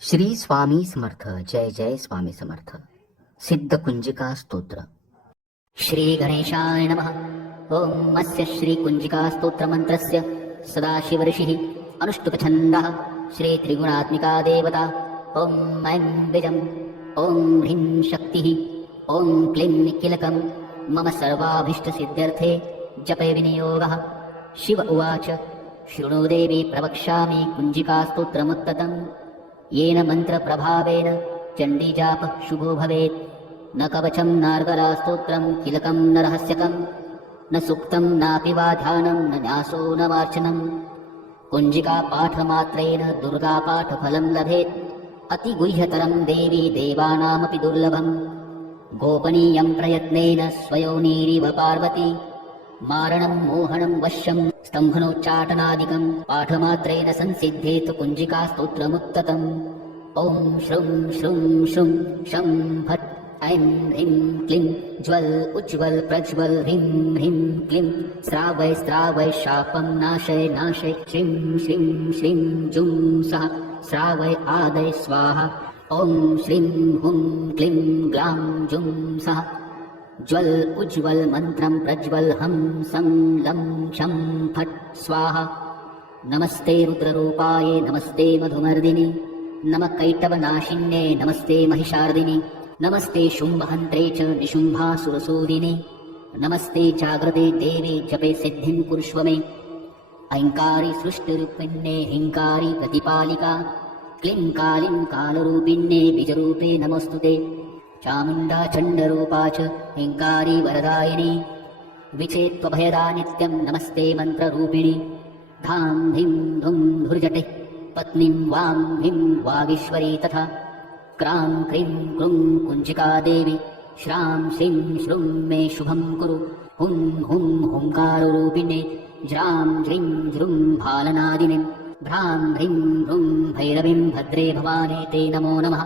श्री स्वामी समर्थ. जय जय स्वामी समर्थ. सिद्ध कुंजिका स्तोत्र. श्री गणेशाय नमः. ओम अस्य श्री कुंजिका स्तोत्र मंत्रस्य सदाशिव ऋषिः अनुष्टुप छन्दः श्री त्रिगुणात्मिका देवता. ओम ऐं बीजम् ओम ह्रीं शक्तिः ओम क्लीं निखिलकं मम सर्वाभीष्ट सिद्ध्यर्थे जपे विनियोगः. शिव उवाच शृणु देवी प्रवक्ष्यामि कुंजिका स्तोत्रमुत्तमम्. येन मन्त्रप्रभावेन चण्डीजापः शुभो भवेत्. न कवचं नार्गला स्तोत्रं किलकं न रहस्यकं न सूक्तं नापि वा ध्यानं न न्यासो न मार्चनं. कुञ्जिका पाठमात्रेण दुर्गापाठफलं लभेत्. अतिगुह्यतरं देवी देवानामपि दुर्लभम्. गोपनीयं प्रयत्नेन स्वयोनीरिव पार्वती. मारणं मोहनं वश्यं स्तम्भनोच्चाटनादिकं पाठमात्रेण संसिद्धेत कुञ्जिका स्तोत्रमुत्तमम्. ॐ श्रुं श्रुं श्रुं शं फट् ऐं ह्रीं क्लीं ज्वल उज्ज्वल प्रज्वल ह्रीं ह्रीं क्लीं स्रावय स्रावय शापं नाशय नाशय श्रीं श्रीं श्रीं जुं सः स्रावय आदय स्वाहा. ॐ श्रीं हुं क्लीं ग्लां जुं सः ज्वल उज्ज्वल मंत्रं प्रज्वल हं सं लं शं फट् स्वाहा. नमस्ते रुद्ररूपाये नमस्ते मधुमर्दिनि नमः कैटवनाशिन्ये नमस्ते महिषार्दिनि. नमस्ते शुम्भहन्त्रे च निशुम्भासुरसूदिने. नमस्ते जाग्रते देवे जपे सिद्धिं कुरुष्व मे. ऐङ्कारी सृष्टिरूपिण्ये हिङ्कारी प्रतिपालिका. क्लीं कालीं कालरूपिण्ये बीजरूपे नमोऽस्तुते. चामुण्डा चण्डरूपा च हिङ्कारी वरदायिनी. विचेत्त्वभयदा नित्यं नमस्ते मन्त्ररूपिणी. धां धिं धुं धुर्जटे पत्नीं वां ह्रीं वागीश्वरी तथा. क्रां क्रीं क्रूं कुञ्जिका देवी श्रां श्रीं श्रुं मे शुभं कुरु. हुं हुं हुङ्काररूपिणे ज्रां ज्रीं ज्रुं भालनादिनीं. भ्रां ह्रीं ह्रूं भैरवीं भद्रे भवाने ते नमो नमः.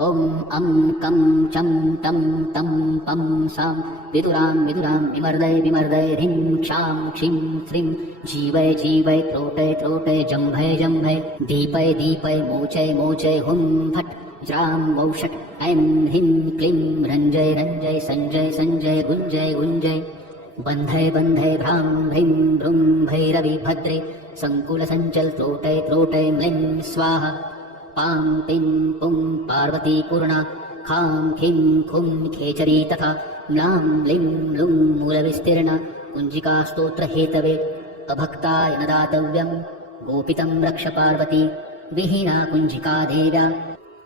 ॐ अं कं चं तं तं पं सां विदुरां विदुरां विमर्दय विमर्दय ह्रीं क्षां क्षीं श्रीं जीवय जीवय त्रोटय त्रोटय जम्भय जम्भय दीपय दीपय मोचय मोचय हुं फट् ज्रां वौषट् ऐं ह्रीं क्लीं रञ्जय रञ्जय सञ्जय सञ्जय गुञ्जय गुञ्जय बन्धय बन्धय भ्रां ह्रीं भ्रूं भैरवी भद्रे सङ्कुलसञ्चल त्रोटय त्रोटय म्लीं स्वाहा. पां पिं पुं पार्वती पूर्णा. खां खीं खुं खेचरी तथा. म्लां म्लीं लुं मूलविस्तीर्णा. कुञ्जिका स्तोत्रहेतवे अभक्ताय न दातव्यं. गोपितं रक्ष पार्वती विहीना कुञ्जिका देव्या.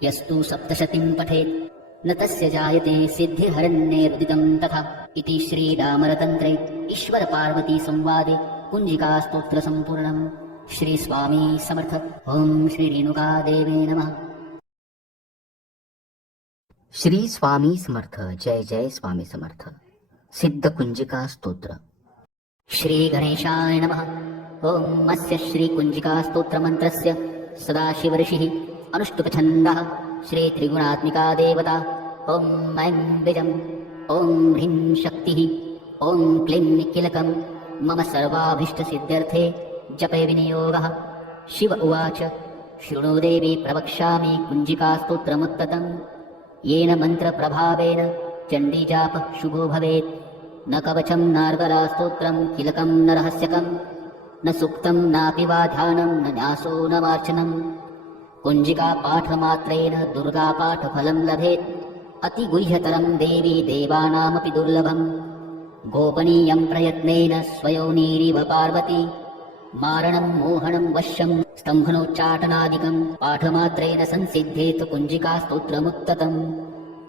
यस्तु सप्तशतीं पठेत् न तस्य जायते सिद्धिररण्येरुदितं तथा. इति श्रीरामरतन्त्रे ईश्वर पार्वती संवादे कुञ्जिका स्तोत्र सम्पूर्णम्. श्री स्वामी समर्थ. ओम श्री रेणुका देवे नमः. श्री स्वामी समर्थ. जय जय स्वामी समर्थ. सिद्ध कुंजिका स्तोत्र. श्री गणेशाय नमः. ओम अस्य श्री कुंजिका स्तोत्र मंत्रस्य सदाशिव ऋषिः अनुष्टुप छन्दः श्री त्रिगुणात्मिका देवता. ओम ऐं बीजम् ओम ह्रीं शक्तिः ओम क्लीं निखिलकं मम सर्वाभीष्ट सिद्ध्यर्थे जपे विनियोगः. शिव उवाच शृणु देवी प्रवक्ष्यामि कुञ्जिका स्तोत्रमुत्तमम्. येन मन्त्रप्रभावेन चण्डीजापः शुभो भवेत्. न कवचं नार्गला स्तोत्रं किलकं न रहस्यकं न सूक्तं नापि वा ध्यानं न न्यासो न मार्चनं. कुञ्जिका पाठमात्रेण दुर्गापाठफलं लभेत्. अतिगुह्यतरं देवी देवानामपि दुर्लभम्. गोपनीयं प्रयत्नेन स्वयोनीरिव पार्वती. मारणं मोहनं वश्यं स्तम्भनोच्चाटनादिकं पाठमात्रेण संसिद्धेत कुञ्जिका स्तोत्रमुत्तमम्.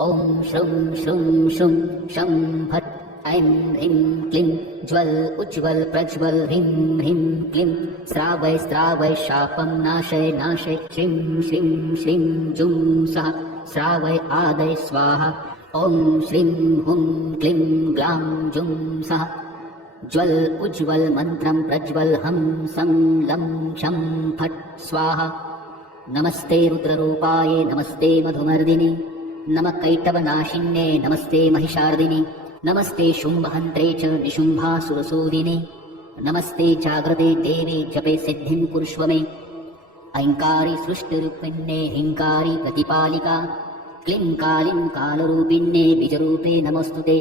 ॐ श्रुं श्रुं श्रुं शं फट् ऐं ह्रीं क्लीं ज्वल उज्ज्वल प्रज्वल ह्रीं ह्रीं क्लीं स्रावय स्रावय शापं नाशय नाशय श्रीं श्रीं श्रीं जुं सः स्रावय आदय स्वाहा. ॐ श्रीं हुं क्लीं ग्लां जुं सः ज्वल उज्ज्वल मंत्रं प्रज्वल हं सं लं शं फट् स्वाहा. नमस्ते रुद्ररूपाये नमस्ते मधुमर्दिनि नमः कैटवनाशिन्ये नमस्ते महिषार्दिनि. नमस्ते शुम्भहन्त्रे च निशुम्भासुरसूदिने. नमस्ते जाग्रते देवे जपे सिद्धिं कुरुष्व मे. ऐङ्कारी सृष्टिरूपिण्ये हिङ्कारी प्रतिपालिका क्लीं कालीं कालरूपिण्ये बीजरूपे नमोऽस्तु ते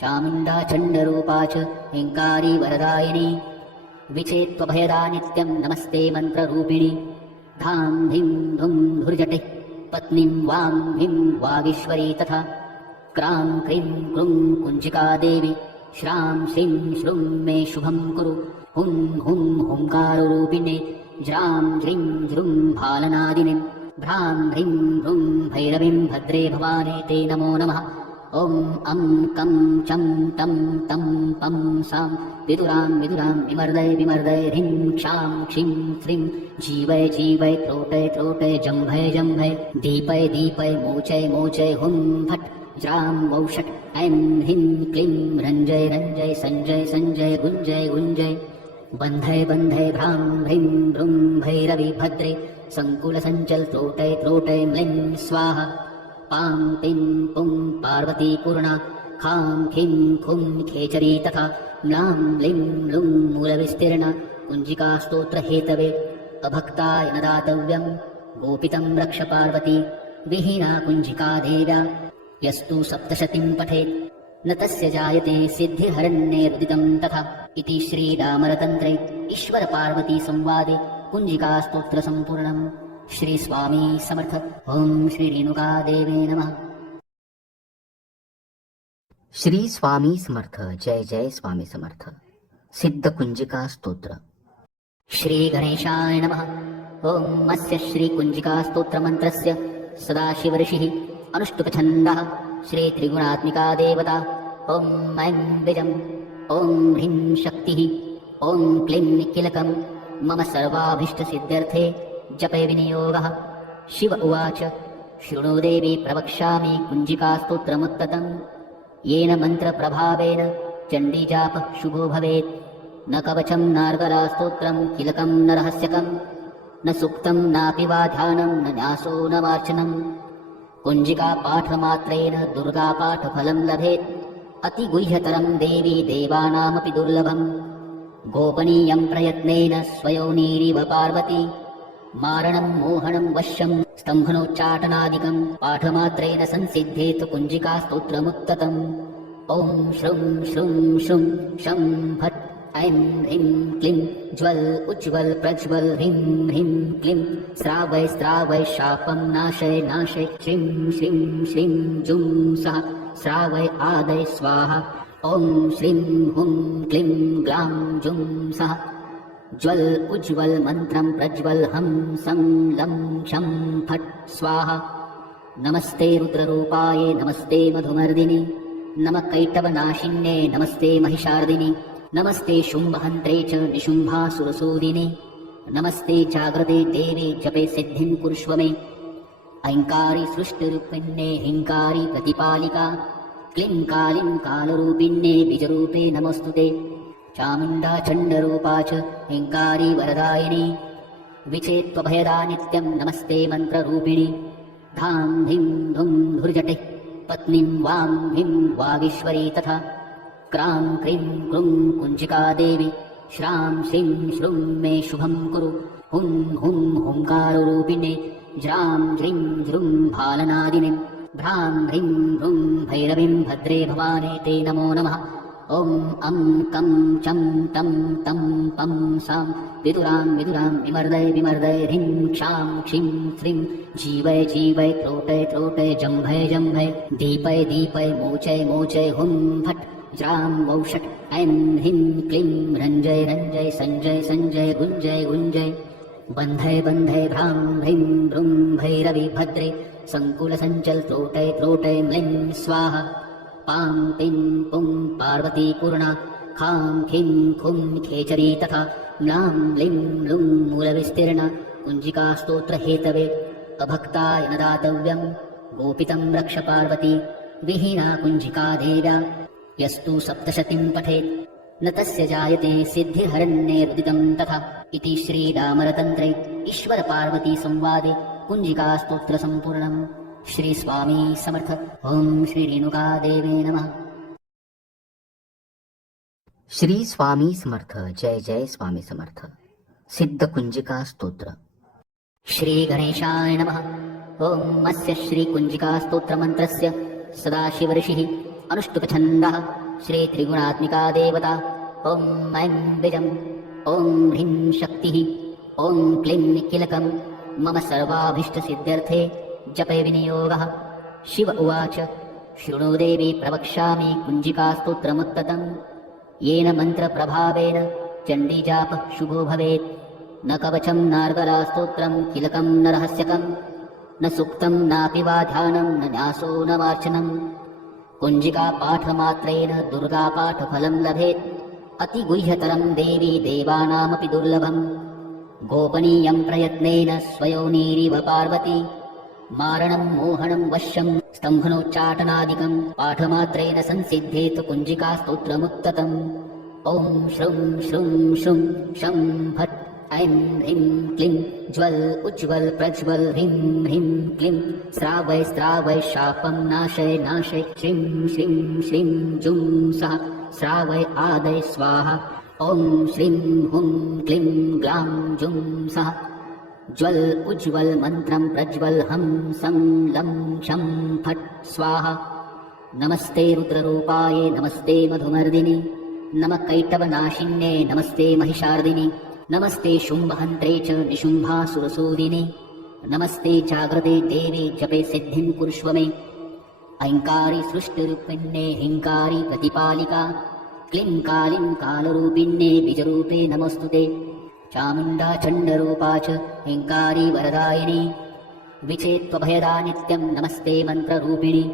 चामुण्डा चण्डरूपा च हिङ्कारी वरदायिनी विचेत्त्वभयदा नित्यं नमस्ते मन्त्ररूपिणी धां धिं धुं धुर्जटे पत्नीं वां ह्रीं वागीश्वरी तथा क्रां क्रीं क्रूं कुञ्जिका देवी श्रां श्रीं श्रूं मे शुभं कुरु हुं हुं हुङ्काररूपिणे ज्रां ज्रीं ज्रूं भालनादिनीं भ्रां ह्रीं भ्रूं भैरवीं भद्रे भवाने ते नमो नमः ॐ अं कं चं तं तं पं सां विदुरां विदुरां विमर्दय विमर्दय ह्रीं क्षां क्षीं श्रीं जीवय जीवय त्रोटय त्रोटय जम्भय जम्भय दीपय दीपय मोचय मोचय हुं फट् ज्रां वौषट् ऐं ह्रीं क्लीं रञ्जय रञ्जय सञ्जय सञ्जय गुञ्जय गुञ्जय बन्धय बन्धय भ्रां ह्रीं भ्रूं भैरवी भद्रे सङ्कुलसञ्चल त्रोटय त्रोटय म्लीं स्वाहा पां पिं पुं पार्वती पूर्णा खां खीं खुं खेचरी तथा म्लां म्लीं लुं मूलविस्तीर्णा कुञ्जिका स्तोत्रहेतवे अभक्ताय न दातव्यं गोपितं रक्ष पार्वती विहीना कुञ्जिका देव्या यस्तु सप्तशतीं पठेत् न तस्य जायते सिद्धिहरण्येरुदितं तथा इति श्रीरामरतन्त्रे ईश्वरपार्वती संवादे कुञ्जिका स्तोत्रसम्पूर्णम् श्री स्वामी समर्थ ओम श्री रेणुका देवे नमः। श्री स्वामी समर्थ जय जय स्वामी समर्थ सिद्ध कुंजिका स्तोत्र। श्री गणेशाय नमः। ओम अस्य श्री कुंजिका स्तोत्र मंत्रस्य सदाशिव ऋषिः अनुष्टुप्छन्दः श्री त्रिगुणात्मिका देवता ओम ऐं बीजम् ओम ह्रीं शक्तिः ओम क्लीं कीलकं मम सर्वाभीष्टसिद्ध्यर्थे जपे विनियोगः। शिव उवाच शृणु देवी प्रवक्ष्यामि कुञ्जिकास्तोत्रमुत्तमम् येन मन्त्रप्रभावेन चण्डीजापः शुभो भवेत् न कवचं नार्गलास्तोत्रं किलकं न रहस्यकं न सूक्तं नापि वा ध्यानं न न्यासो न वार्चनं कुञ्जिकापाठमात्रेण दुर्गापाठफलं लभेत् अतिगुह्यतरं देवी देवानामपि दुर्लभं गोपनीयं प्रयत्नेन स्वयोनिरिव पार्वती मारणं मोहनं वश्यं स्तम्भनोच्चाटनादिकं पाठमात्रेण संसिद्धेत कुञ्जिका स्तोत्रमुत्तमम् ॐ श्रुं श्रुं श्रुं शं फट् ऐं ह्रीं क्लीं ज्वल उज्ज्वल प्रज्वल ह्रीं ह्रीं क्लीं स्रावय स्रावय शापं नाशय नाशय श्रीं श्रीं श्रीं जुं सः स्रावय आदय स्वाहा ॐ श्रीं हुं क्लीं ग्लां जुं सः ज्वल उज्ज्वल मंत्रं प्रज्वल हं सं लं क्षं फट् स्वाहा नमस्ते रुद्ररूपाय नमस्ते मधुमर्दिनि नमः कैटवनाशिन्ये नमस्ते महिषार्दिनि नमस्ते शुम्भहन्त्रे च निशुम्भासुरसूदिनि नमस्ते जाग्रते देवे जपे सिद्धिं कुरुष्व मे ऐङ्कारी सृष्टिरूपिण्ये हिङ्कारी प्रतिपालिका क्लीं कालीं कालरूपिण्ये बीजरूपे नमोऽस्तु ते चामुण्डा चण्डरूपा च हिङ्कारी वरदायिनी विचेत्त्वभयदा नित्यं नमस्ते मन्त्ररूपिणी धां धिं धुं धुर्जटे पत्नीं वां ह्रीं वागीश्वरी तथा क्रां क्रीं क्रूं कुञ्जिका देवी श्रां श्रीं श्रूं मे शुभं कुरु हुं हुं हुङ्काररूपिणे ज्रां ज्रीं ज्रूं भालनादिनीं भ्रां ह्रीं भ्रूं भैरवीं भद्रे भवाने ते नमो नमः ॐ अं कं चं तं तं पं सां विदुरां विदुरां विमर्दय विमर्दय ह्रीं क्षां क्षीं श्रीं जीवय जीवय त्रोटय त्रोटय जम्भय जम्भय दीपय दीपय मोचय मोचय हुं फट् ज्रां वौषट् ऐं ह्रीं क्लीं रञ्जय रञ्जय सञ्जय सञ्जय गुञ्जय गुञ्जय बन्धय बन्धय भ्रां ह्रीं भ्रूं भैरवी भद्रे सङ्कुलसञ्चल त्रोटय त्रोटय म्लीं स्वाहा पां पिं पुं पार्वती पूर्णा खां खीं खुं खेचरी तथा म्लां म्लीं लुं मूलविस्तीर्णा कुञ्जिका स्तोत्रहेतवे अभक्ताय न दातव्यं गोपितं रक्ष पार्वती विहीना कुञ्जिका देव्या यस्तु सप्तशतीं पठेत् न तस्य जायते सिद्धिहरण्येरुदितं तथा इति श्रीरामरतन्त्रे ईश्वरपार्वती संवादे कुञ्जिका स्तोत्रसम्पूर्णम् श्री स्वामी समर्थ ओम श्री रेणुका देवे नमः। श्री स्वामी समर्थ जय जय स्वामी समर्थ सिद्ध कुंजिका स्तोत्र। श्रीगणेशाय नमः। ॐ अस्य श्रीकुञ्जिकास्तोत्रमन्त्रस्य सदाशिवऋषिः अनुष्टुप्छन्दः श्रीत्रिगुणात्मिका देवता। ॐ ऐं बीजम् ॐ ह्रीं शक्तिः ॐ क्लीं कीलकं मम सर्वाभीष्टसिद्ध्यर्थे जपे विनियोगः। शिव उवाच शृणु देवी प्रवक्ष्यामि कुञ्जिकास्तोत्रमुत्तमम् येन मन्त्रप्रभावेन चण्डीजापः शुभो भवेत्। न कवचं नार्गलास्तोत्रं कीलकं न रहस्यकं न सूक्तं नापि वा ध्यानं न न्यासो न वार्चनं। कुञ्जिकापाठमात्रेण दुर्गापाठफलं लभेत् अतिगुह्यतरं देवी देवानामपि दुर्लभम्। गोपनीयं प्रयत्नेन स्वयोनीरिव पार्वती मारणं मोहनं वश्यं स्तम्भनोच्चाटनादिकं पाठमात्रेण संसिद्धेत कुञ्जिकास्तोत्रमुत्तमम्। ॐ श्रुं श्रुं श्रुं शं फट् ऐं ह्रीं क्लीं ज्वल उज्ज्वल प्रज्वल ह्रीं ह्रीं क्लीं स्रावय स्रावय शापं नाशय नाशय श्रीं श्रीं श्रीं जुं सः स्रावय आदय स्वाहा। ॐ श्रीं हुं क्लीं ग्लां जुं सः ज्वल उज्ज्वल मन्त्रं प्रज्वल हं सं लं शं फट् स्वाहा। नमस्ते रुद्ररूपाय नमस्ते मधुमर्दिनि नमः कैटवनाशिन्ये नमस्ते महिषार्दिनि नमस्ते शुम्भहन्त्रे च निशुम्भासुरसूदिने नमस्ते जाग्रते देवी जपे सिद्धिं कुरुष्व मे। ऐङ्कारी सृष्टिरूपिण्ये हिङ्कारी प्रतिपालिका क्लीं कालीं कालरूपिण्ये बीजरूपे नमोऽस्तुते। चामुण्डा चण्डरूपा च हिङ्कारी वरदायिनी विचेत्त्वभयदा नित्यं नमस्ते मन्त्ररूपिणि।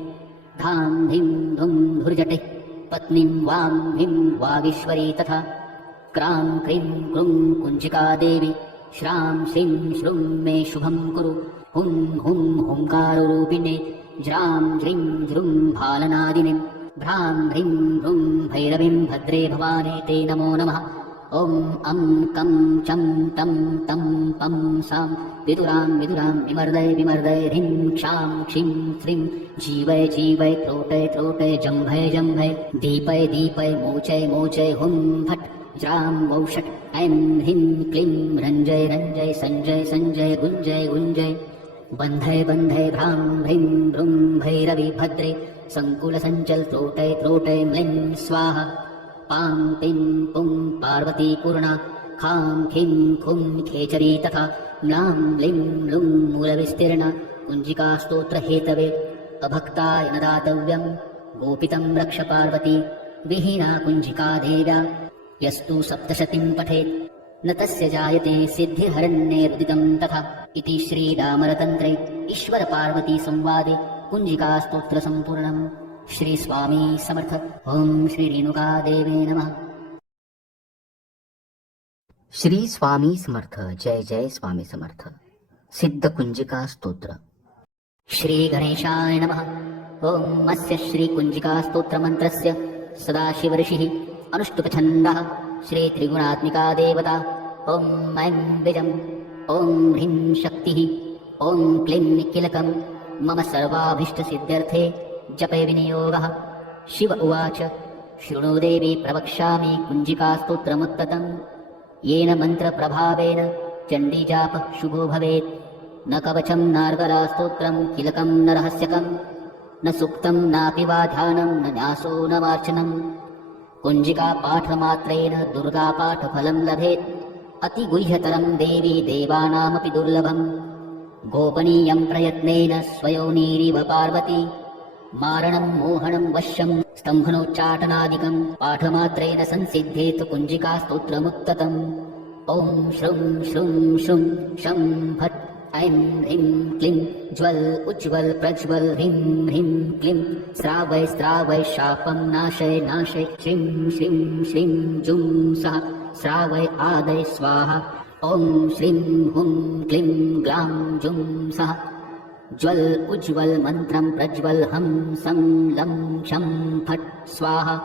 धां धिं धुं धुर्जटे पत्नीं वां ह्रीं वागीश्वरी तथा क्रां क्रीं क्रूं कुञ्जिका देवी श्रां श्रीं श्रुं मे शुभं कुरु। हुं हुं हुङ्काररूपिणे ज्रां ज्रीं ज्रुं भालनादिनीं भ्रां ह्रीं ह्रूं भैरवीं भद्रे भवाने ते नमो नमः। ॐ अं कं चं तं तं पं सां विदुरां विदुरां विमर्दय विमर्दय ह्रीं क्षां क्षीं श्रीं जीवय जीवय त्रोटय त्रोटय जम्भय जम्भय दीपय दीपय मोचय मोचय हुं फट् ज्रां वौषट् ऐं ह्रीं क्लीं रञ्जय रञ्जय सञ्जय सञ्जय गुञ्जय गुञ्जय बन्धय बन्धय भ्रां ह्रीं ह्रूं भैरवी भद्रे सङ्कुलसञ्चल त्रोटय त्रोटय म्लीं स्वाहा। पां पिं पुं पार्वती पूर्णा खां खीं खुं खेचरी तथा म्लां म्लीं लुं मूलविस्तीर्णा कुञ्जिकास्तोत्रहेतवे। अभक्ताय न दातव्यं गोपितं रक्ष पार्वती विहीना कुञ्जिका देव्या यस्तु सप्तशतीं पठेत् न तस्य जायते सिद्धिररण्येरुदितं तथा। इति श्रीरामरतन्त्रे ईश्वरपार्वती संवादे कुञ्जिकास्तोत्रसम्पूर्णम्। श्री स्वामी समर्थ। ओम श्री रेणुका देवे नमः। श्री स्वामी समर्थ। जय जय स्वामी समर्थ। सिद्ध कुंजिका स्तोत्र। श्री गणेशाय नमः। ओम अस्य श्री कुंजिका स्तोत्र मंत्रस्य सदाशिवऋषिः अनुष्टुप्छन्दः श्री त्रिगुणात्मिका देवता। ओम ऐं बीजम् ओम ह्रीं शक्तिः ओम क्लीं कीलकं मम सर्वाभीष्टसिद्ध्यर्थे जपे विनियोगः। शिव उवाच शृणु देवी प्रवक्ष्यामि कुञ्जिकास्तोत्रमुत्तमम् येन मन्त्रप्रभावेन चण्डीजापः शुभो भवेत्। न कवचं नार्गलास्तोत्रं कीलकं न रहस्यकं न सूक्तं नापि वा ध्यानं न न्यासो न वार्चनं। कुञ्जिकापाठमात्रेण दुर्गापाठफलं लभेत् अतिगुह्यतरं देवी देवानामपि दुर्लभम्। गोपनीयं प्रयत्नेन स्वयोनीरिव पार्वती मारणं मोहनं वश्यं स्तम्भनोच्चाटनादिकं पाठमात्रेण संसिद्धेत कुञ्जिकास्तोत्रमुत्तमम्। ॐ श्रुं श्रुं श्रुं शं फट् ऐं ह्रीं क्लीं ज्वल उज्ज्वल प्रज्वल ह्रीं ह्रीं क्लीं स्रावय स्रावय शापं नाशय नाशय श्रीं श्रीं श्रीं जुं सः स्रावय आदय स्वाहा। ॐ श्रीं हुं क्लीं ग्लां जुं सः ज्वल उज्ज्वल मन्त्रं प्रज्वल हं सं लं शं फट् स्वाहा।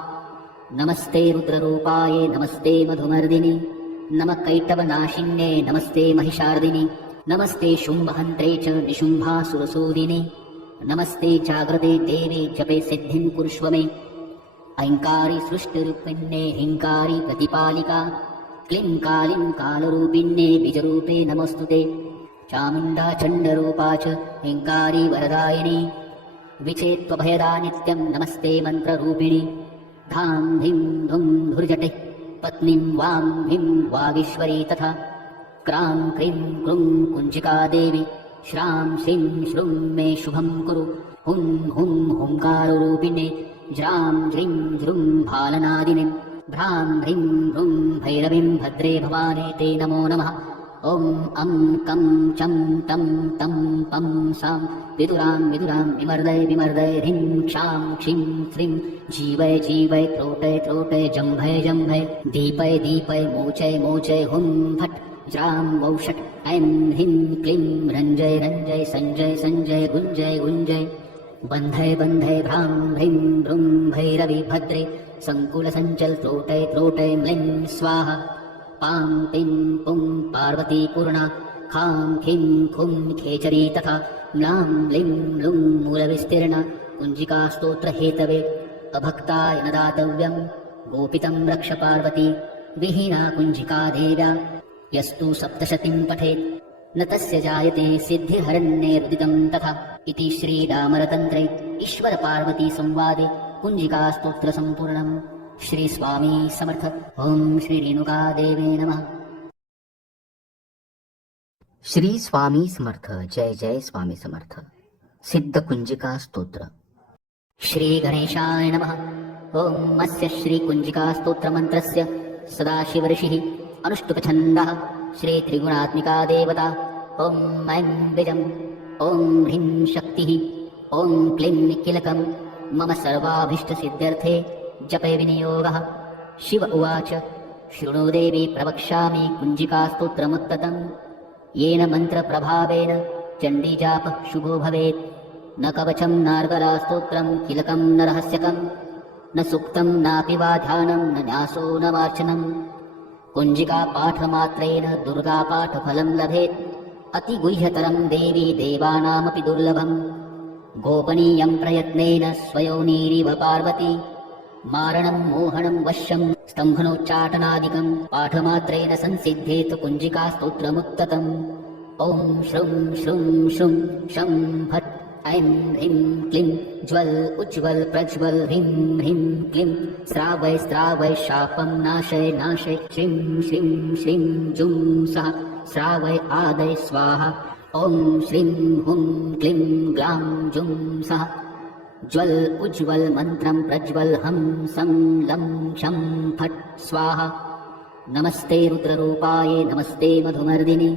नमस्ते रुद्ररूपाय नमस्ते मधुमर्दिनि नमः कैटवनाशिन्ये नमस्ते महिषार्दिनि नमस्ते शुम्भहन्त्रे च निशुम्भासुरसूदिने नमस्ते जाग्रते देवी जपे सिद्धिं कुरुष्व मे। ऐङ्कारी सृष्टिरूपिण्ये हिङ्कारी प्रतिपालिका क्लीं कालीं कालरूपिण्ये बीजरूपे नमोऽस्तुते। चामुण्डा चण्डरूपा च हिङ्कारी वरदायिनी विचेत्त्वभयदा नित्यं नमस्ते मन्त्ररूपिणी धां धिं धुं धुर्जटे पत्नीं वां भिं वागीश्वरी तथा क्रां क्रीं क्रूं कुञ्जिका देवी श्रां श्रीं श्रूं मे शुभं कुरु हुं हुं हुङ्काररूपिणे ज्रां ज्रीं ज्रूं भालनादिनीं भ्रां ह्रीं भ्रूं भैरवीं भद्रे भवाने ते नमो नमः ॐ अं कं चं तं तं पं सां विदुरां विदुरां विमर्दय विमर्दय ह्रीं क्षां क्षीं श्रीं जीवय जीवय त्रोटय त्रोटय जम्भय जम्भय दीपय दीपय मोचय मोचय हुं फट् ज्रां वौषट् ऐं ह्रीं क्लीं रञ्जय रञ्जय सञ्जय सञ्जय गुञ्जय गुञ्जय बन्धय बन्धय भ्रां ह्रीं भ्रूं भैरवी भद्रे सङ्कुलसञ्चल त्रोटय त्रोटय म्लीं स्वाहा पां पिं पुं पार्वती पूर्णा खां खीं खुं खेचरी तथा म्लां म्लीं लुं मूलविस्तीर्णा कुञ्जिका स्तोत्रहेतवे अभक्ताय न दातव्यं गोपितं रक्ष पार्वती विहीना कुञ्जिका देव्या यस्तु सप्तशतीं पठेत् न तस्य जायते सिद्धिहरण्येरुदितं तथा इति श्रीरामरतन्त्रे ईश्वरपार्वती संवादे कुञ्जिका स्तोत्रसम्पूर्णम्। श्री स्वामी समर्थ। ओम श्री रेणुका देवे नमः। श्री स्वामी समर्थ। जय जय स्वामी समर्थ। सिद्ध कुंजिका स्तोत्र। श्री गणेशाय नमः। ओम अस्य श्री कुंजिका स्तोत्र मंत्रस्य सदाशिव ऋषिः अनुष्टुप छन्दः श्री त्रिगुणात्मिका देवता ओम ऐं बीजम् ओम ह्रीं शक्तिः ओम क्लीं कीलकं मम सर्वाभीष्ट सिद्ध्यर्थे जपे विनियोगः। शिव उवाच शृणु देवी प्रवक्ष्यामि कुञ्जिका स्तोत्रमुत्तमम् येन मन्त्रप्रभावेन चण्डीजापः शुभो भवेत् न कवचं नार्गला स्तोत्रं किलकं न रहस्यकं न सूक्तं नापि वा ध्यानं न न्यासो न वार्चनं कुञ्जिका पाठमात्रेण दुर्गापाठफलं लभेत् अतिगुह्यतरं देवी देवानामपि दुर्लभम् गोपनीयं प्रयत्नेन स्वयोनीरिव पार्वती मारणं मोहनं वश्यं स्तम्भनोच्चाटनादिकं पाठमात्रेण संसिद्धेत कुञ्जिका स्तोत्रमुत्तमम् ॐ श्रुं श्रुं श्रुं शं फट् ऐं ह्रीं क्लीं ज्वल उज्ज्वल प्रज्वल ह्रीं ह्रीं क्लीं स्रावय स्रावय शापं नाशय नाशय श्रीं श्रीं श्रीं जुं सः स्रावय आदय स्वाहा ॐ श्रीं हुं क्लीं ग्लां जुं सः ज्वल उज्ज्वल मंत्रं प्रज्वल हं सं लं शं फट् स्वाहा नमस्ते रुद्ररूपाय नमस्ते मधुमर्दिनि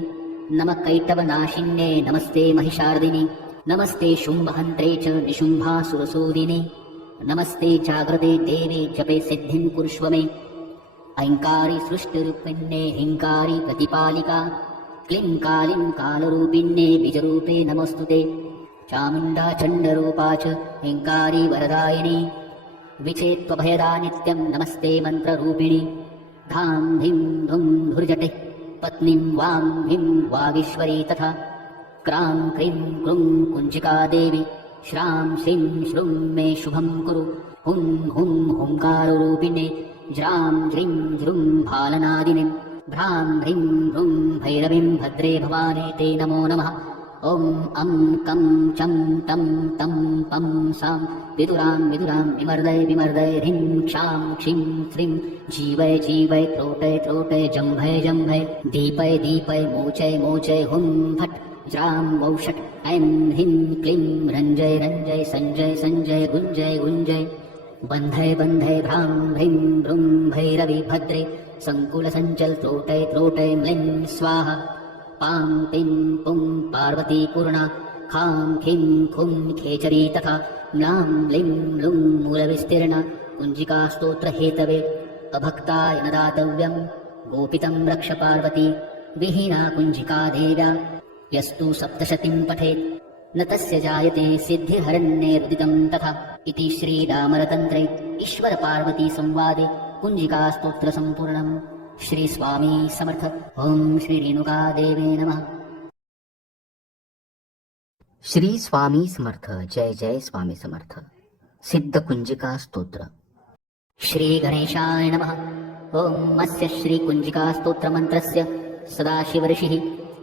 नमः कैटवनाशिन्ये नमस्ते महिषार्दिनि नमस्ते शुम्भहन्त्रे च निशुम्भासुरसूदिनि नमस्ते जाग्रते देवी जपे सिद्धिं कुरुष्व मे ऐङ्कारी सृष्टिरूपिण्ये हिङ्कारी प्रतिपालिका क्लीं कालीं कालरूपिण्ये बीजरूपे नमोऽस्तुते चामुण्डा चण्डरूपा च हिङ्कारी वरदायिनी विचेत्त्वभयदा नित्यं नमस्ते मन्त्ररूपिणी धां धिं धुं धुर्जटे पत्नीं वां भिं वागीश्वरी तथा क्रां क्रीं क्रूं कुञ्जिका देवी श्रां श्रीं श्रूं मे शुभं कुरु हुं हुं हुङ्काररूपिणे ज्रां ज्रीं ज्रूं भालनादिनीं भ्रां ह्रीं भ्रूं भैरवीं भद्रे भवाने ते नमो नमः ॐ अं कं चं तं तं पं सां विदुरां विदुरां विमर्दय विमर्दय ह्रीं क्षां क्षीं श्रीं जीवय जीवय त्रोटय त्रोटय जम्भय जम्भय दीपय दीपय मोचय मोचय हुं फट् ज्रां वौषट् ऐं ह्रीं क्लीं रञ्जय रञ्जय सञ्जय सञ्जय गुञ्जय गुञ्जय बन्धय बन्धय भ्रां ह्रीं भ्रूं भैरवी भद्रे सङ्कुलसञ्चल त्रोटय त्रोटय म्लीं स्वाहा पां पिं पुं पार्वती पूर्णा खां खीं खुं खेचरी तथा म्लां म्लीं लुं मूलविस्तीर्णा कुञ्जिका स्तोत्रहेतवे अभक्ताय न दातव्यं गोपितं रक्ष पार्वती विहीना कुञ्जिका देव्या यस्तु सप्तशतीं पठेत् न तस्य जायते सिद्धिहरण्येरुदितं तथा इति श्रीरामरतन्त्रे ईश्वरपार्वती संवादे कुञ्जिका स्तोत्रसम्पूर्णम्। श्री स्वामी समर्थ। ओम श्री रेणुका देवे नमः। श्री स्वामी समर्थ। जय जय स्वामी समर्थ। सिद्ध कुंजिका स्तोत्र। श्री गणेशाय नमः। ओम अस्य श्री कुंजिका स्तोत्र मंत्रस्य सदाशिव ऋषिः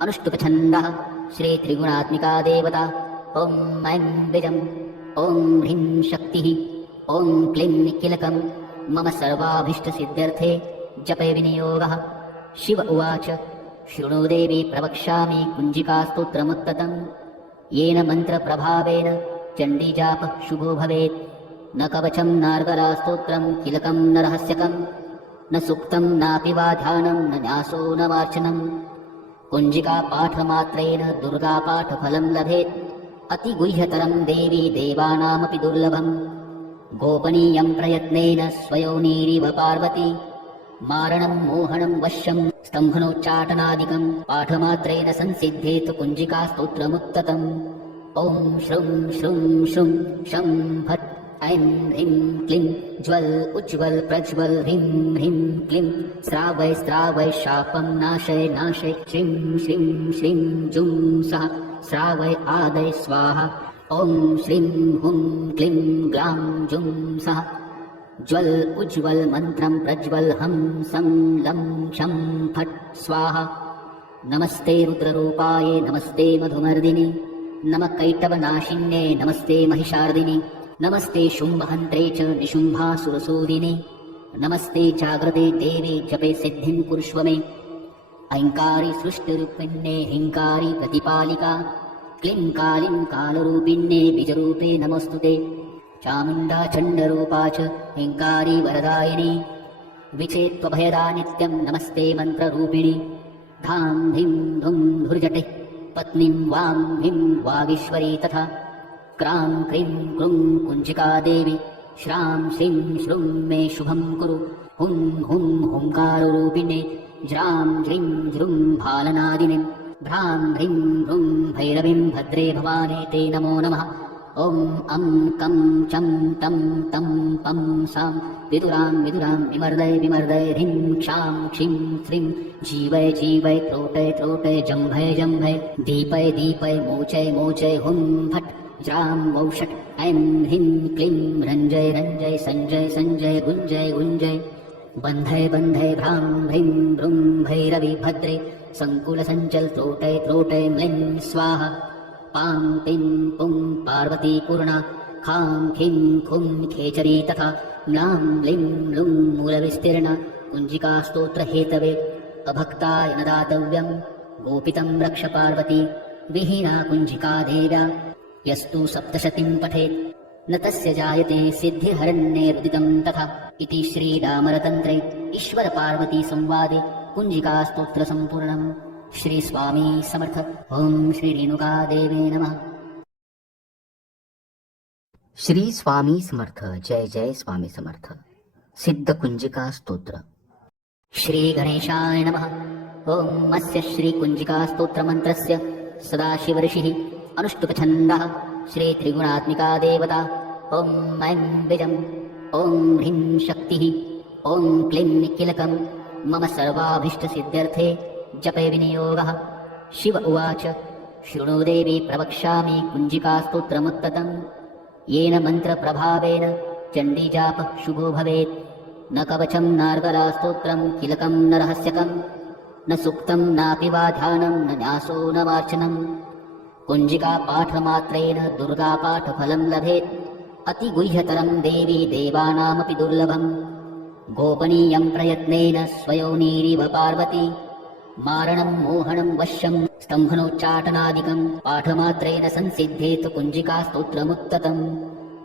अनुष्टुप छन्दः श्री त्रिगुणात्मिका देवता। ॐ ऐं बीजम् ॐ ह्रीं शक्तिः ॐ क्लीं कीलकं मम सर्वाभीष्टसिद्ध्यर्थे जपे विनियोगः। शिव उवाच शृणु देवी प्रवक्ष्यामि कुञ्जिकास्तोत्रमुत्तमम् येन मन्त्रप्रभावेन चण्डीजापः शुभो भवेत्। न कवचं नार्गलास्तोत्रं कीलकं न रहस्यकं न सूक्तं नापि वा ध्यानं न न्यासो न वार्चनं। कुञ्जिकापाठमात्रेण दुर्गापाठफलं लभेत् अतिगुह्यतरं देवी देवानामपि दुर्लभम्। गोपनीयं प्रयत्नेन स्वयोनीरिव पार्वती मारणं मोहनं वश्यं स्तम्भनोच्चाटनादिकं पाठमात्रेण संसिद्धेत कुञ्जिकास्तोत्रमुत्तमम्। ॐ श्रुं श्रुं श्रुं शं फट् ऐं ह्रीं क्लीं ज्वल उज्ज्वल प्रज्वल ह्रीं ह्रीं क्लीं श्रावय श्रावय शापं नाशय नाशय श्रीं श्रीं श्रीं जुं सः श्रावय आदय स्वाहा। ॐ श्रीं हुं क्लीं ग्लां जुं सः ज्वल उज्ज्वल मन्त्रं प्रज्वल हं सं लं क्षं फट् स्वाहा। नमस्ते रुद्ररूपाय नमस्ते मधुमर्दिनि नमः कैटवनाशिन्ये नमस्ते महिषार्दिनि नमस्ते शुम्भहन्त्रे च निशुम्भासुरसूदिने नमस्ते जाग्रते देवे जपे सिद्धिं कुरुष्व मे। ऐङ्कारी सृष्टिरूपिण्ये हिङ्कारी प्रतिपालिका क्लीं कालीं कालरूपिण्ये बीजरूपे नमोऽस्तु ते। चामुण्डा चण्डरूपा च हिङ्कारी वरदायिनी विचेत्त्वभयदा नित्यं नमस्ते मन्त्ररूपिणी। धां धिं धुं धुर्जटे पत्नीं वां ह्रीं वागीश्वरी तथा क्रां क्रीं क्रूं कुञ्जिका देवी श्रां श्रीं श्रुं मे शुभं कुरु। हुं हुं हुङ्काररूपिणे ज्रां ज्रीं ज्रुं भालनादिनीं भ्रां ह्रीं ह्रूं भैरवीं भद्रे भवाने ते नमो नमः। ॐ अं कं चं तं तं पं सां विदुरां विदुरां विमर्दय विमर्दय ह्रीं क्षां क्षीं श्रीं जीवय जीवय त्रोटय त्रोटय जम्भय जम्भय दीपय दीपय मोचय मोचय हुं फट् ज्रां वौषट् ऐं ह्रीं क्लीं रञ्जय रञ्जय सञ्जय सञ्जय गुञ्जय गुञ्जय बन्धय बन्धय भ्रां ह्रीं भ्रूं भैरवी भद्रे सङ्कुलसञ्चल त्रोटय त्रोटय म्लीं स्वाहा। पां पिं पुं पार्वती पूर्णा खां खीं खुं खेचरी तथा म्लां म्लीं लुं मूलविस्तीर्णा कुञ्जिकास्तोत्रहेतवे। अभक्ताय न दातव्यं गोपितं रक्ष पार्वती विहीना कुञ्जिका देव्या यस्तु सप्तशतीं पठेत् न तस्य जायते सिद्धिहरण्येरुदितं तथा। इति श्रीरामरतन्त्रे ईश्वरपार्वती संवादे कुञ्जिकास्तोत्रसम्पूर्णम्। श्री स्वामी समर्थ। ओम श्री रेणुका देवे नमः। श्री स्वामी समर्थ। जय जय स्वामी समर्थ। सिद्ध कुंजिका स्तोत्र। श्री गणेशाय नमः। ओम अस्य श्री कुंजिका स्तोत्र मंत्रस्य सदाशिव ऋषिः अनुष्टुप्छन्दः श्री त्रिगुणात्मिका देवता। ओम ऐं बीजम् ओम ह्रीं शक्तिः ओम क्लीं कीलकं मम सर्वाभीष्टसिद्ध्यर्थे जपे विनियोगः। शिव उवाच शृणु देवी प्रवक्ष्यामि कुञ्जिकास्तोत्रमुत्तमम् येन मन्त्रप्रभावेन चण्डीजापः शुभो भवेत्। न कवचं नार्गलास्तोत्रं कीलकं न रहस्यकं न सूक्तं नापि वा ध्यानं न न्यासो न वार्चनं। कुञ्जिकापाठमात्रेण दुर्गापाठफलं लभेत् अतिगुह्यतरं देवी देवानामपि दुर्लभम्। गोपनीयं प्रयत्नेन स्वयोनीरिव पार्वती मारणं मोहनं वश्यं स्तम्भनोच्चाटनादिकं पाठमात्रेण संसिद्धेत कुञ्जिकास्तोत्रमुत्तमम्।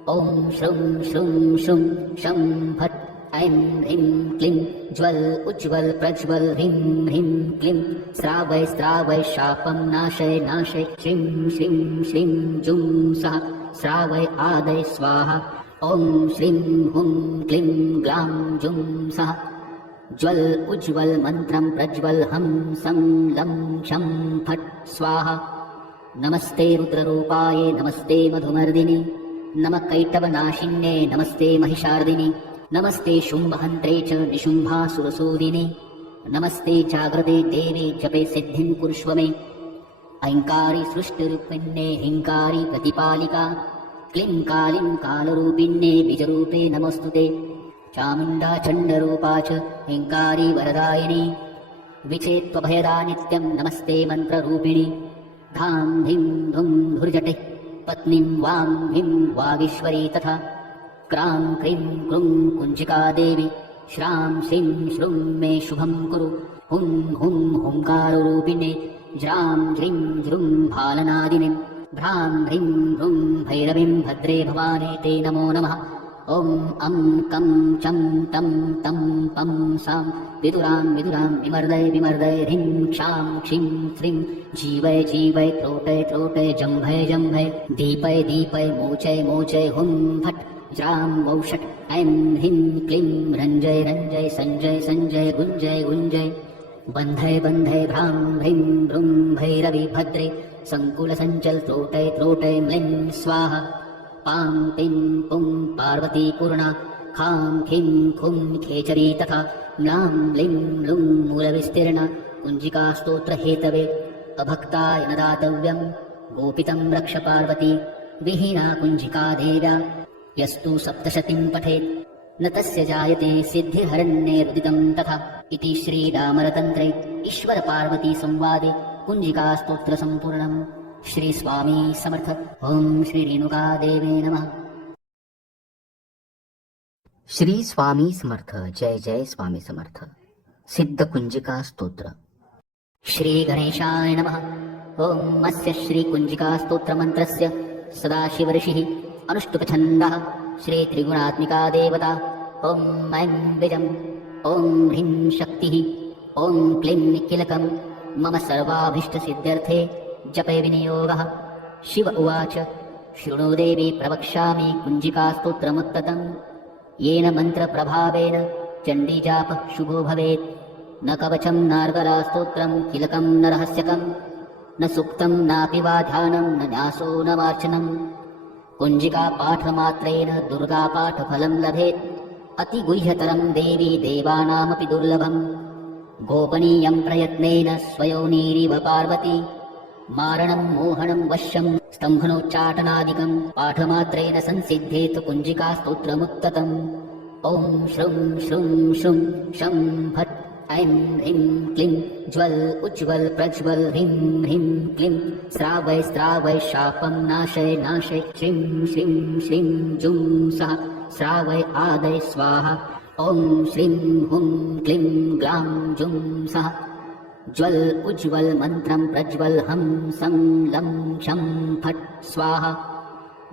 ॐ श्रुं श्रुं श्रुं शं फट् ऐं ह्रीं क्लीं ज्वल उज्ज्वल प्रज्वल ह्रीं ह्रीं क्लीं श्रावय श्रावय शापं नाशय नाशय श्रीं श्रीं श्रीं जुं सः श्रावय आदय स्वाहा। ॐ श्रीं हुं क्लीं ग्लां जुं सः ज्वल उज्ज्वल मन्त्रं प्रज्वल हं सं लं क्षं फट् स्वाहा। नमस्ते रुद्ररूपाय नमस्ते मधुमर्दिनि नमः कैटवनाशिन्ये नमस्ते महिषार्दिनि नमस्ते शुम्भहन्त्रे च निशुम्भासुरसूदिने नमस्ते जाग्रते देवे जपे सिद्धिं कुरुष्व मे। ऐङ्कारी सृष्टिरूपिण्ये हिङ्कारी प्रतिपालिका क्लीं कालीं कालरूपिण्ये बीजरूपे नमोऽस्तु ते। चामुण्डा चण्डरूपा च हिङ्कारी वरदायिनी विचेत्त्वभयदा नित्यं नमस्ते मन्त्ररूपिणी। धां धिं धुं धुर्जटे पत्नीं वां ह्रीं वागीश्वरी तथा क्रां क्रीं क्रूं कुञ्जिका देवी श्रां श्रीं श्रूं मे शुभं कुरु हुं हुं हुंकारुरूपिणे ज्रां ज्रीं ज्रूं भालनादिनीं भ्रां ह्रीं ह्रूं भैरवीं भद्रे भवाने ते नमो नमः। ॐ अं कं चं तं तं पं सां विदुरां विदुरां विमर्दय विमर्दय ह्रीं क्षां क्षीं श्रीं जीवय जीवय त्रोटय त्रोटय जम्भय जम्भय दीपय दीपय मोचय मोचय हुं फट् ज्रां वौषट् ऐं ह्रीं क्लीं रञ्जय रञ्जय सञ्जय सञ्जय गुञ्जय गुञ्जय बन्धय बन्धय भ्रां ह्रीं भ्रूं भैरवी भद्रे सङ्कुलसञ्चल त्रोटय त्रोटय म्लीं स्वाहा पां पिं पुं पार्वती पूर्णा खां खीं खुं खेचरी तथा म्लां म्लीं लुं मूलविस्तीर्णा कुञ्जिका स्तोत्रहेतवे अभक्ताय न दातव्यं गोपितं रक्ष पार्वती विहीना कुञ्जिका देव्या यस्तु सप्तशतीं पठेत् न तस्य जायते सिद्धिहरण्येरुदितं तथा इति श्रीरामरतन्त्रे ईश्वरपार्वती संवादे कुञ्जिका स्तोत्रसम्पूर्णम्। श्री स्वामी समर्थ। ओम श्री रेणुका देवे नमः। श्री स्वामी समर्थ। जय जय स्वामी समर्थ। सिद्ध कुंजिका स्तोत्र। श्री गणेशाय नमः। ओम अस्य श्री कुंजिका स्तोत्र मंत्रस्य सदाशिव ऋषिः अनुष्टुप छन्दः श्री त्रिगुणात्मिका देवता ओम ऐं बीजम् ओम ह्रीं शक्तिः ओम क्लीं किलकं मम सर्वाभीष्ट सिद्ध्यर्थे जपे विनियोगः। शिव उवाच शृणु देवी प्रवक्ष्यामि कुञ्जिका स्तोत्रमुत्तमम् येन मन्त्रप्रभावेन चण्डीजापः शुभो भवेत्। न कवचं नार्गला स्तोत्रं किलकं न रहस्यकं न सूक्तं नापि वा ध्यानं न न्यासो न वार्चनं। कुञ्जिका पाठमात्रेण दुर्गापाठफलं लभेत् अतिगुह्यतरं देवी देवानामपि दुर्लभम्। गोपनीयं प्रयत्नेन स्वयोनीरिव पार्वती मारणं मोहनं वश्यं स्तम्भनोच्चाटनादिकं पाठमात्रेण संसिद्धेत कुञ्जिका स्तोत्रमुत्तमम्। ॐ श्रुं श्रुं श्रुं शं फट् ऐं ह्रीं क्लीं ज्वल उज्ज्वल प्रज्वल ह्रीं ह्रीं क्लीं स्रावय स्रावय शापं नाशय नाशय श्रीं श्रीं श्रीं जुं सः स्रावय आदय स्वाहा। ॐ श्रीं हुं क्लीं ग्लां जुं सः ज्वल उज्ज्वल मंत्रं प्रज्वल हं सं लं क्षं फट् स्वाहा।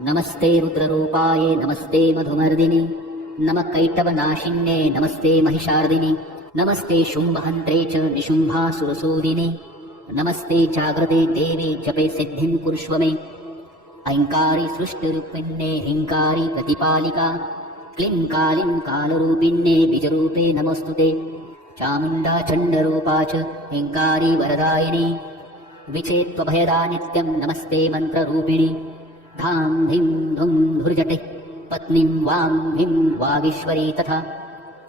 नमस्ते रुद्ररूपाय नमस्ते मधुमर्दिनि नमः कैटवनाशिन्ये नमस्ते महिषार्दिनि नमस्ते शुम्भहन्त्रे च निशुम्भासुरसूदिनि नमस्ते जाग्रते देवी जपे सिद्धिं कुरुष्व मे। ऐङ्कारी सृष्टिरूपिण्ये हिङ्कारी प्रतिपालिका क्लीं कालीं कालरूपिण्ये बीजरूपे नमोऽस्तुते। चामुण्डा चण्डरूपा च हिङ्कारी वरदायिनी विचेत्त्वभयदा नित्यं नमस्ते मन्त्ररूपिणी। धां धिं धुं धुर्जटे पत्नीं वां ह्रीं वागीश्वरी तथा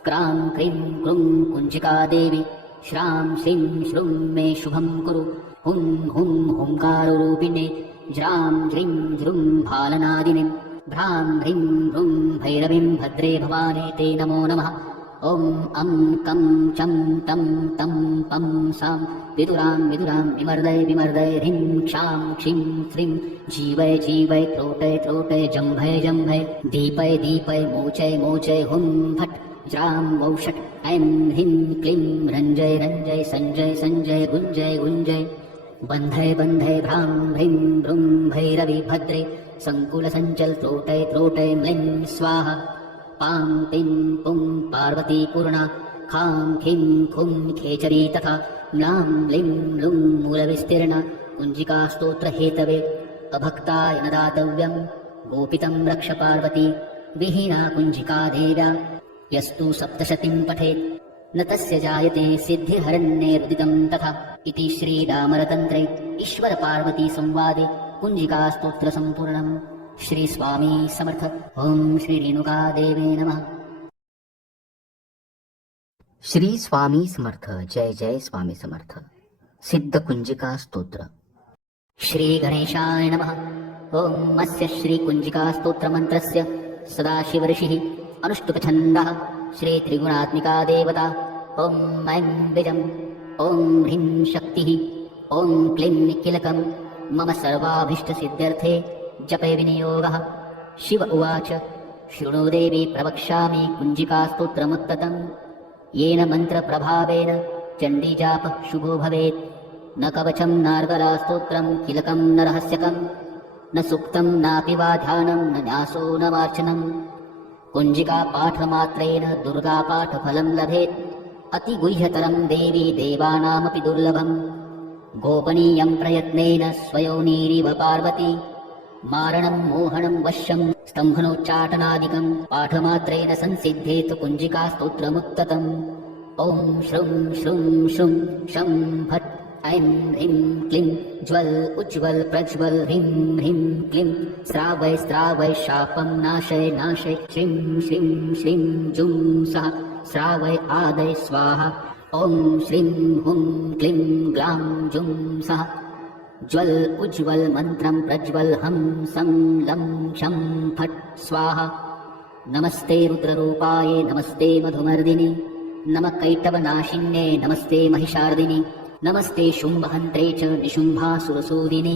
क्रां क्रीं क्रूं कुञ्जिका देवी श्रां श्रीं श्रूं मे शुभं कुरु हुं हुं हुंकारुरूपिणे ज्रां ज्रीं ज्रूं भालनादिनीं भ्रां ह्रीं ह्रूं भैरवीं भद्रे भवाने ते नमो नमः। ॐ अं कं चं तं तं पं सां विदुरां विदुरां विमर्दय विमर्दय ह्रीं क्षां क्षीं श्रीं जीवय जीवय त्रोटय त्रोटय जम्भय जम्भय दीपय दीपय मोचय मोचय हुं फट् ज्रां वौषट् ऐं ह्रीं क्लीं रञ्जय रञ्जय सञ्जय सञ्जय गुञ्जय गुञ्जय बन्धय बन्धय भ्रां ह्रीं भ्रूं भैरवी भद्रे सङ्कुलसञ्चल त्रोटय त्रोटय म्लीं स्वाहा। पां पिं पुं पार्वती पूर्णा खां खीं खुं खेचरी तथा म्लां म्लीं लुं मूलविस्तीर्णा कुञ्जिका स्तोत्रहेतवे अभक्ताय न दातव्यं गोपितं रक्ष पार्वती विहीना कुञ्जिका देव्या यस्तु सप्तशतीं पठेत् न तस्य जायते सिद्धिहरण्येरुदितं तथा इति श्रीरामरतन्त्रे ईश्वरपार्वती संवादे कुञ्जिका स्तोत्रसम्पूर्णम्। श्री स्वामी समर्थ। ओम श्री रेणुका देवे नमः। श्री स्वामी समर्थ। जय जय स्वामी समर्थ। सिद्ध कुंजिका स्तोत्र। श्री गणेशाय नमः। ओम अस्य श्री कुंजिका स्तोत्र मंत्रस्य सदाशिव ऋषिः अनुष्टुप छन्दः श्री त्रिगुणात्मिका देवता ओम ऐं बीजम् ओम ह्रीं शक्तिः ओम क्लीं किलकं मम सर्वाभीष्टसिद्ध्यर्थे जपे विनियोगः। शिव उवाच शृणु देवी प्रवक्ष्यामि कुञ्जिकास्तोत्रमुत्तमम्। येन मन्त्रप्रभावेन चण्डीजापः शुभो भवेत्। न कवचं नार्गलास्तोत्रं किलकं न रहस्यकं न सूक्तं नापि वा ध्यानं न न्यासो न वार्चनं। कुञ्जिकापाठमात्रेण दुर्गापाठफलं लभेत्। अतिगुह्यतरं देवी देवानामपि दुर्लभम्। गोपनीयं प्रयत्नेन स्वयोनीरिव पार्वती। मारणं मोहनं वश्यं स्तम्भनोच्चाटनादिकं पाठमात्रेण संसिद्धेत कुञ्जिकास्तोत्रमुत्तमम्। ॐ श्रुं श्रुं श्रुं शं फट् ऐं ह्रीं क्लीं ज्वल उज्ज्वल प्रज्वल ह्रीं ह्रीं क्लीं स्रावय स्रावय शापं नाशय नाशय श्रीं श्रीं श्रीं जुं सः स्रावय आदय स्वाहा। ॐ श्रीं हुं क्लीं ग्लां जुं सः ज्वल उज्ज्वल मन्त्रं प्रज्वल हं सं लं क्षं फट् स्वाहा। नमस्ते रुद्ररूपाय नमस्ते मधुमर्दिनि नमः कैटवनाशिन्ये नमस्ते महिषार्दिनि नमस्ते शुम्भहन्त्रे च निशुम्भासुरसूदिने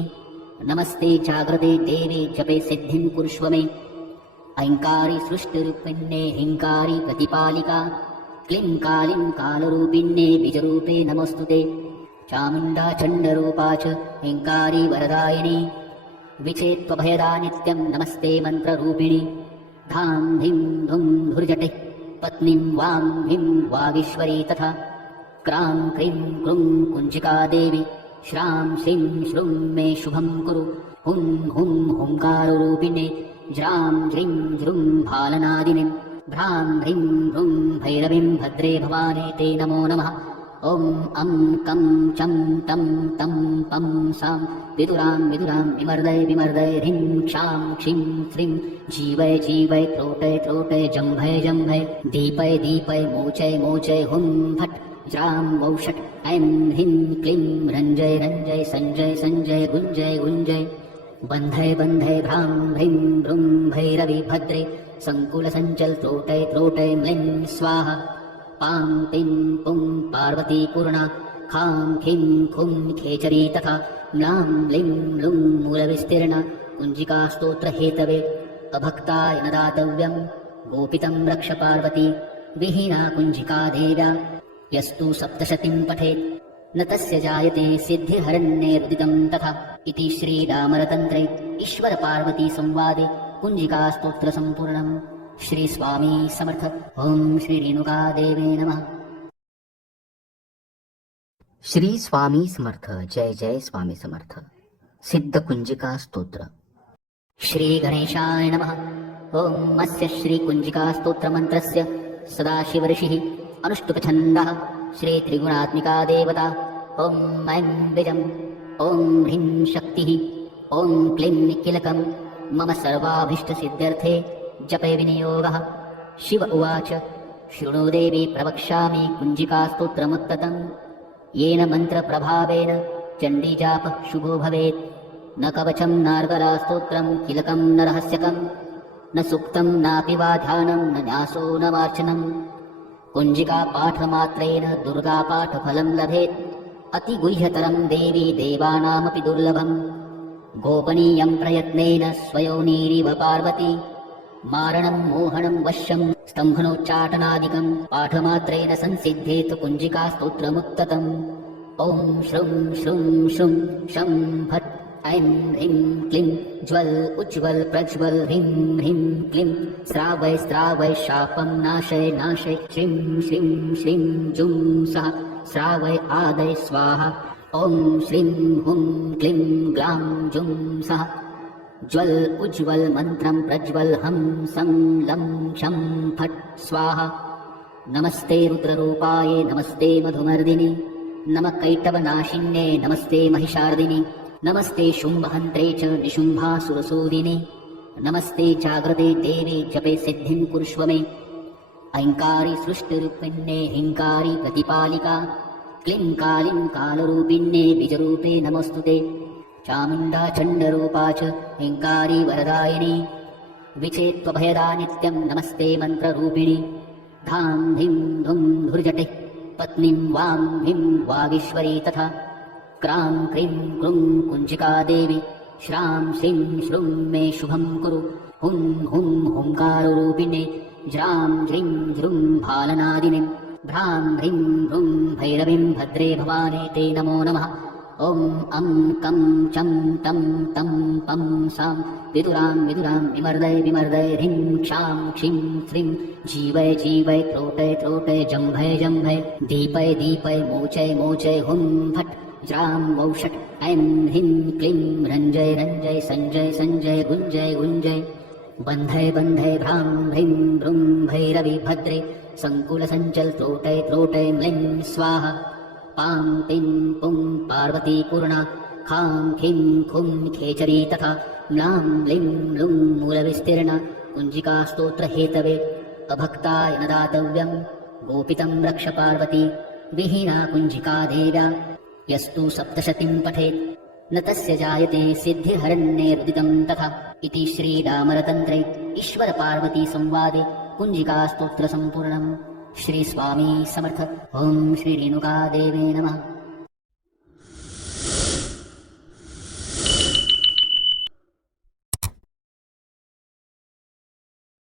नमस्ते जाग्रते देवे जपे सिद्धिं कुरुष्व मे। ऐङ्कारी सृष्टिरूपिण्ये हिङ्कारी प्रतिपालिका क्लीं कालीं कालरूपिण्ये बीजरूपे नमोऽस्तु ते। चामुण्डा चण्डरूपा च हिङ्कारी वरदायिनी विचेत्त्वभयदा नित्यं नमस्ते मन्त्ररूपिणि। धां धिं धुं धुर्जटे पत्नीं वां ह्रीं वागीश्वरी तथा क्रां क्रीं क्रूं कुञ्जिका देवी श्रां श्रीं श्रुं मे शुभं कुरु। हुं हुं हुङ्काररूपिणे ज्रां ज्रीं ज्रुं भालनादिनीं भ्रां ह्रीं भ्रूं भैरवीं भद्रे भवानी ते नमो नमः। ॐ अं कं चं तं तं पं सां विदुरां विदुरां विमर्दय विमर्दय ह्रीं क्षां क्षीं श्रीं जीवय जीवय त्रोटय त्रोटय जम्भय जम्भय दीपय दीपय मोचय मोचय हुं फट् ज्रां वौषट् ऐं ह्रीं क्लीं रञ्जय रञ्जय सञ्जय सञ्जय गुञ्जय गुञ्जय बन्धय बन्धय भ्रां ह्रीं भ्रूं भैरवी भद्रे सङ्कुलसञ्चल त्रोटय त्रोटय म्लीं स्वाहा। पां पिं पुं पार्वती पूर्णा खां खीं खुं खेचरी तथा म्लां म्लीं लुं मूलविस्तीर्णा कुञ्जिकास्तोत्रहेतवे। अभक्ताय न दातव्यं गोपितं रक्ष पार्वती विहीना कुञ्जिका देव्या यस्तु सप्तशतीं पठेत् न तस्य जायते सिद्धिर्हरण्येरुदितं तथा। इति श्रीरामरतन्त्रे ईश्वरपार्वती संवादे कुञ्जिकास्तोत्रसम्पूर्णम्। श्री स्वामी समर्थ। ओम श्री रेणुका देवे नमः। श्री स्वामी समर्थ। जय जय स्वामी समर्थ। सिद्ध कुंजिका स्तोत्र। श्री गणेशाय नमः। ओम अस्य श्री कुंजिका स्तोत्र मंत्रस्य सदाशिव ऋषिः अनुष्टुप्छन्दः श्री त्रिगुणात्मिका देवता। ओम ऐं बीजम् ओम ह्रीं शक्तिः ओम क्लीं निखिलकं मम सर्वाभीष्टसिद्ध्यर्थे जपे विनियोगः। शिव उवाच शृणु देवी प्रवक्ष्यामि कुञ्जिकास्तोत्रमुत्तमम्। येन मन्त्रप्रभावेन चण्डीजापः शुभो भवेत्। न कवचं नार्गलास्तोत्रं किलकं न रहस्यकं न सूक्तं नापि वा ध्यानं न न्यासो न वार्चनं। कुञ्जिकापाठमात्रेण दुर्गापाठफलं लभेत्। अतिगुह्यतरं देवी देवानामपि दुर्लभम्। गोपनीयं प्रयत्नेन स्वयोनीरिव पार्वती। मारणं मोहनं वश्यं स्तम्भनोच्चाटनादिकं पाठमात्रेण संसिद्धेत कुञ्जिकास्तोत्रमुत्तमम्। ॐ श्रुं श्रुं श्रुं शं फट् ऐं ह्रीं क्लीं ज्वल उज्ज्वल प्रज्वल ह्रीं ह्रीं क्लीं स्रावय स्रावय शापं नाशय नाशय श्रीं श्रीं श्रीं जुं सः स्रावय आदय स्वाहा। ॐ श्रीं हुं क्लीं ग्लां जुं सः ज्वल उज्ज्वल मन्त्रं प्रज्वल हं सं लं क्षं फट् स्वाहा। नमस्ते रुद्ररूपाय नमस्ते मधुमर्दिनि नमः कैटवनाशिन्ये नमस्ते महिषार्दिनि नमस्ते शुम्भहन्त्रे च निशुम्भासुरसूदिने नमस्ते जाग्रते देवे जपे सिद्धिं कुरुष्व मे। ऐङ्कारी सृष्टिरूपिण्ये हिङ्कारी प्रतिपालिका क्लीं कालीं कालरूपिण्ये बीजरूपे नमोऽस्तु ते। चामुण्डा चण्डरूपा च हिङ्कारी वरदायिनी विचेत्त्वभयदा नित्यं नमस्ते मन्त्ररूपिणि। धां धिं धुं धुर्जटे पत्नीं वां ह्रीं वागीश्वरी तथा क्रां क्रीं क्रूं कुञ्जिका देवी श्रां श्रीं श्रूं मे शुभं कुरु हुं हुं हुंकारुरूपिणे ज्रां ज्रीं ज्रूं भालनादिनीं भ्रां ह्रीं भ्रूं भैरवीं भद्रे भवाने ते नमो नमः। ॐ अं कं चं तं तं पं सां विदुरां विदुरां विमर्दय विमर्दय ह्रीं क्षां क्षीं श्रीं जीवय जीवय त्रोटय त्रोटय जम्भय जम्भय दीपय दीपय मोचय मोचय हुं फट् ज्रां वौषट् ऐं ह्रीं क्लीं रञ्जय रञ्जय सञ्जय सञ्जय गुञ्जय गुञ्जय बन्धय बन्धय भ्रां ह्रीं भ्रूं भैरवी भद्रे सङ्कुलसञ्चल त्रोटय त्रोटय म्लीं स्वाहा पां टीं पुं पार्वती पूर्णा खां खीं खुं खेचरी तथा म्लां म्लीं लुं मूलविस्तीर्णा कुञ्जिका स्तोत्रहेतवे अभक्ताय न दातव्यं गोपितं रक्ष पार्वती विहीना कुञ्जिका देव्या यस्तु सप्तशतीं पठेत् न तस्य जायते सिद्धिहरण्येरुदितं तथा इति श्रीडामरतन्त्रे ईश्वरपार्वती संवादे कुञ्जिकास्तोत्रसम्पूर्णम्। श्री स्वामी समर्थ। ओम श्री रेणुका देवे नमः।